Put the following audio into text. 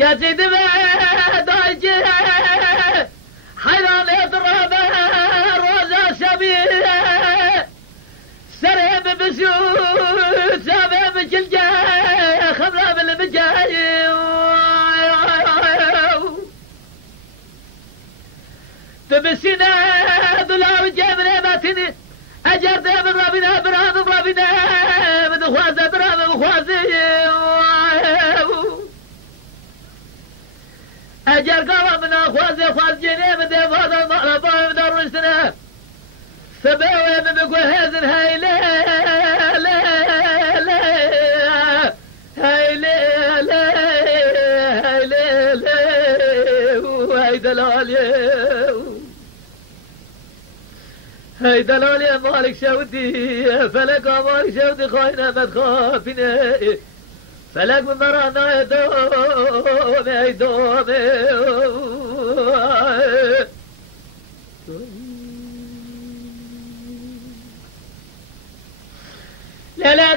جديد دايجي حيران يضرب روزا شبيه سريب بسيوت سابي بجلجة خبرة بالمجاي تبسينا دولار جابنا باتني أجر دابن رابنا برام رابنا بدخوازة برام بخوازي أجر قوى من أخوازي خواز جنيه بدي فاضل مقربا بدر رشتنا سباوي ببقوا هزن هاي لي هاي لي هاي دلالي هاي دلالي مالك شودي فلك مالك شودي خاينة ما تخافيني فلك من مرانا يدومي لا لا